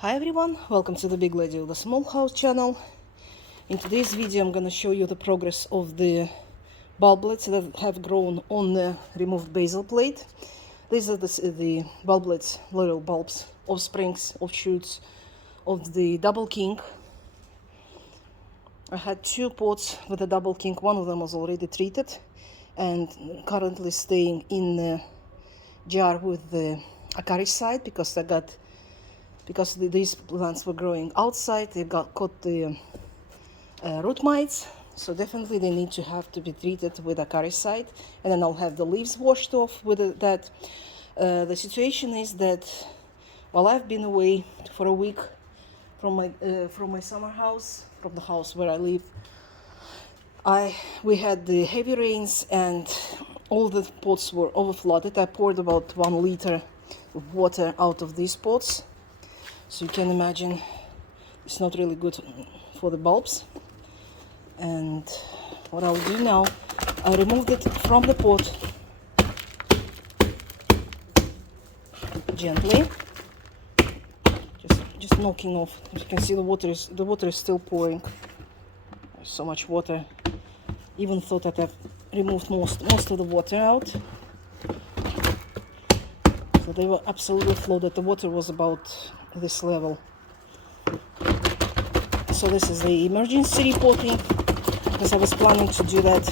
Hi everyone, welcome to the Big Lady of the Small House channel. In today's video I'm gonna show you the progress of the bulblets that have grown on the removed basal plate. These are the bulblets, little bulbs, offsprings, offshoots of the double king. I had two pots with the double king. One of them was already treated and currently staying in the jar with the acaricide because these plants were growing outside. They caught the root mites, so definitely they need to have to be treated with acaricide, and then I'll have the leaves washed off with that. The situation is that while I've been away for a week from my summer house, from the house where I live, we had the heavy rains and all the pots were overflooded. I poured about 1 liter of water out of these pots, so you can imagine it's not really good for the bulbs. And what I'll do now, I removed it from the pot gently, just knocking off. As you can see, the water is still pouring. There's so much water. Even thought that I've removed most of the water out. So they were absolutely flooded. The water was about this level. So this is the emergency repotting, because I was planning to do that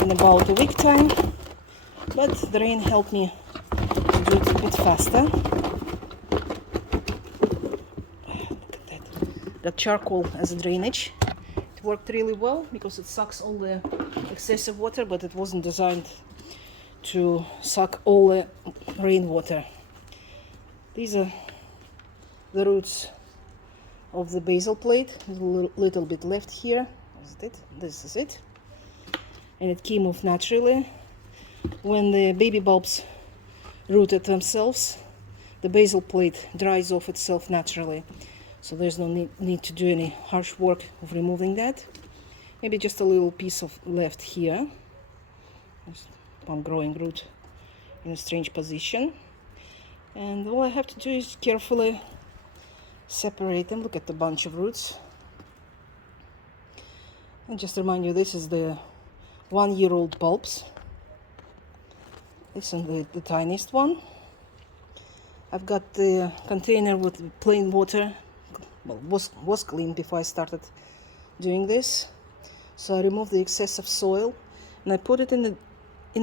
in about a week time, but the rain helped me to do it a bit faster. Look at that. Got charcoal as a drainage. It worked really well because it sucks all the excessive water, but it wasn't designed to suck all the rainwater. These are the roots of the basal plate. There's a little bit left here. This is it. And it came off naturally. When the baby bulbs rooted themselves, the basal plate dries off itself naturally. So there's no need to do any harsh work of removing that. Maybe just a little piece of left here. There's one growing root in a strange position. And all I have to do is carefully separate them. Look at the bunch of roots. And just to remind you, this is the 1-year-old bulbs. This is the tiniest one. I've got the container with plain water. Well, was clean before I started doing this. So I removed the excessive soil and I put it in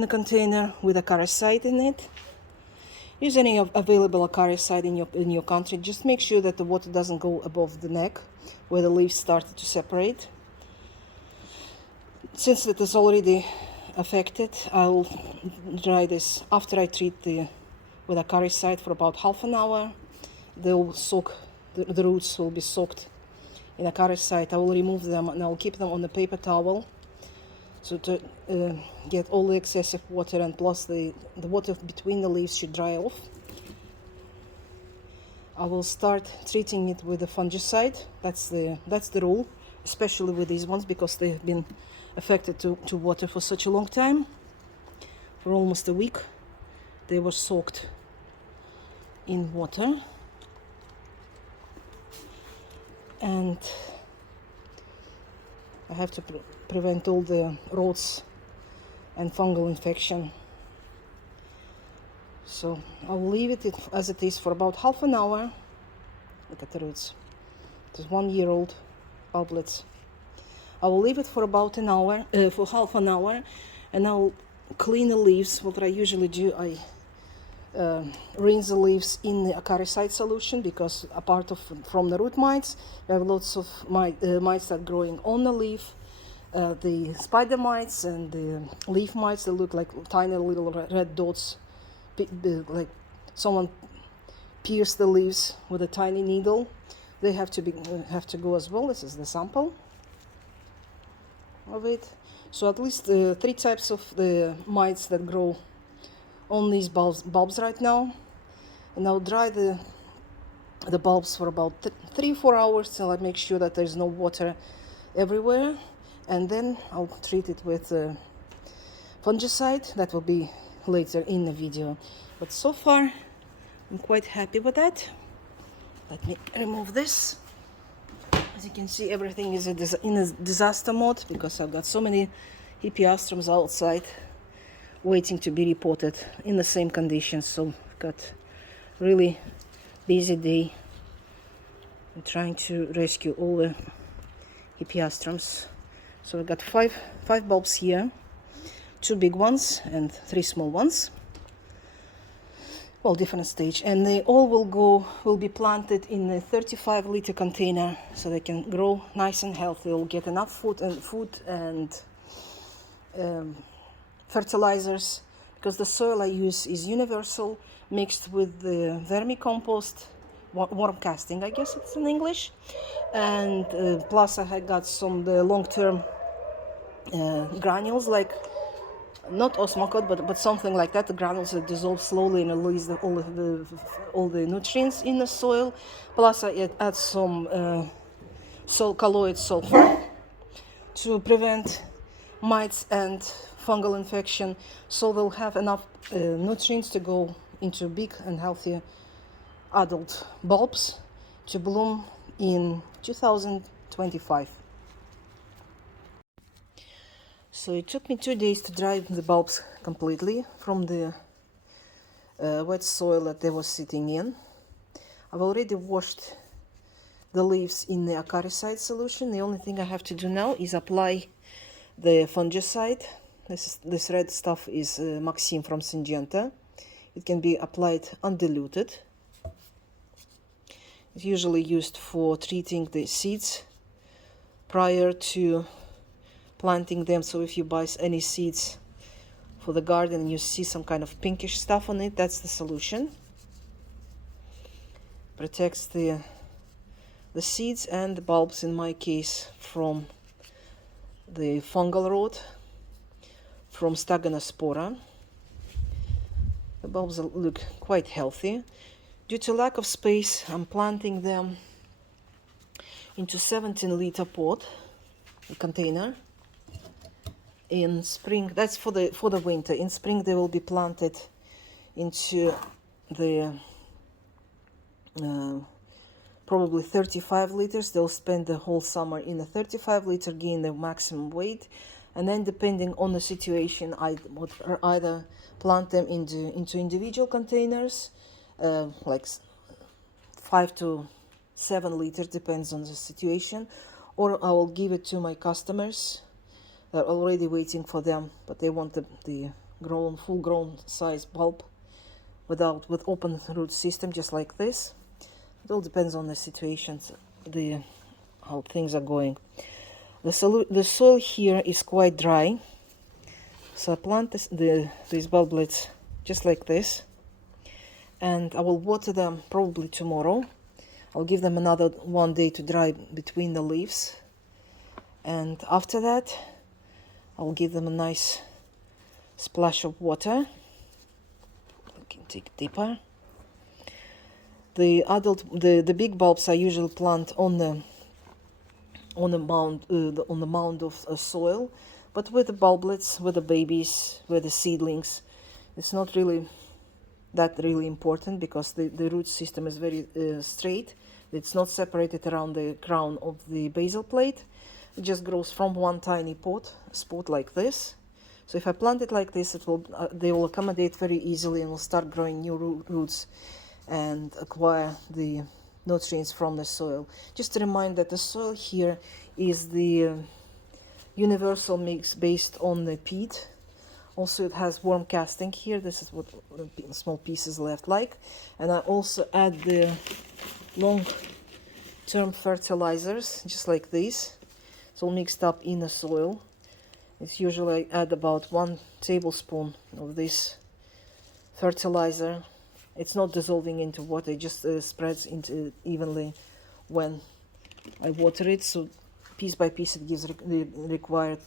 a container with acaricide in it. Use any available acaricide in your country. Just make sure that the water doesn't go above the neck where the leaves started to separate. Since it is already affected, I'll dry this after I treat with acaricide for about half an hour. They'll soak, the roots will be soaked in acaricide. I will remove them and I'll keep them on a paper towel, so to get all the excessive water, and plus the water between the leaves should dry off. I will start treating it with a fungicide. That's the rule, especially with these ones, because they have been affected to water for such a long time. For almost a week they were soaked in water, and I have to prevent all the rots and fungal infection. So I'll leave it as it is for about half an hour. Look at the roots. There's 1-year-old bulblets. I will leave it for about an hour, for half an hour, and I'll clean the leaves. What I usually do, I rinse the leaves in the acaricide solution, because apart from the root mites, you have lots of mites that are growing on the leaf. The spider mites and the leaf mites, they look like tiny little red dots, like someone pierced the leaves with a tiny needle. They have to go as well. This is the sample of it. So at least 3 types of the mites that grow on these bulbs right now. And I'll dry the bulbs for about 3-4 hours till I make sure that there's no water everywhere, and then I'll treat it with fungicide. That will be later in the video, but so far I'm quite happy with that. Let me remove this. As you can see, everything is in a disaster mode because I've got so many hippeastrums outside waiting to be reported in the same conditions. So I've got really busy day. I'm trying to rescue all the hippeastrums. So I've got five bulbs here, 2 big ones and 3 small ones. Well, different stage, and they all will be planted in a 35-liter container so they can grow nice and healthy. They'll get enough food and fertilizers, because the soil I use is universal, mixed with the vermicompost, worm casting, I guess it's in English, and plus I had got some the long-term granules, like not osmocote, but something like that. The granules that dissolve slowly and release all the nutrients in the soil. Plus I add some colloid sulfur to prevent mites and fungal infection, so they'll have enough nutrients to go into big and healthy adult bulbs to bloom in 2025. So it took me 2 days to dry the bulbs completely from the wet soil that they were sitting in. I've already washed the leaves in the acaricide solution. The only thing I have to do now is apply the fungicide. This red stuff is Maxime from Syngenta. It can be applied undiluted. It's usually used for treating the seeds prior to planting them. So if you buy any seeds for the garden and you see some kind of pinkish stuff on it, that's the solution. Protects the seeds and the bulbs, in my case, from the fungal rot, from Staganospora. The bulbs look quite healthy. Due to lack of space, I'm planting them into 17-liter pot container. In spring, that's for the winter. In spring, they will be planted into the probably 35 liters. They'll spend the whole summer in a 35-liter, gain the maximum weight, and then depending on the situation, I would either plant them into individual containers, like 5 to 7 liters, depends on the situation, or I will give it to my customers. They're already waiting for them, but they want the full-grown size bulb with open root system, just like this. It all depends on the situations, how things are going. The soil here is quite dry, so I plant these bulblets just like this, and I will water them probably tomorrow. I'll give them another 1 day to dry between the leaves, and after that I'll give them a nice splash of water. I can take deeper. The big bulbs I usually plant on the mound of soil, but with the bulblets, with the babies, with the seedlings, it's not really important, because the root system is very straight. It's not separated around the crown of the basal plate. It just grows from one tiny spot like this. So if I plant it like this, they will accommodate very easily and will start growing new roots and acquire the nutrients from the soil. Just to remind that the soil here is the universal mix based on the peat. Also, it has worm casting here. This is what small pieces left like. And I also add the long-term fertilizers, just like these. It's all mixed up in the soil. It's usually I add about 1 tablespoon of this fertilizer. It's not dissolving into water, it just spreads into evenly when I water it. So piece by piece it gives the required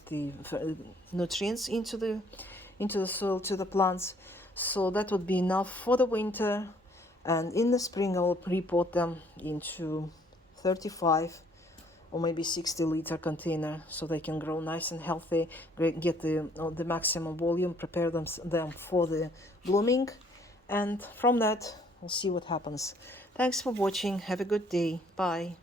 nutrients into the soil, to the plants. So that would be enough for the winter, and in the spring I will repot them into 35 or maybe 60-liter container, so they can grow nice and healthy, get the maximum volume, prepare them for the blooming, and from that we'll see what happens. Thanks for watching. Have a good day. Bye.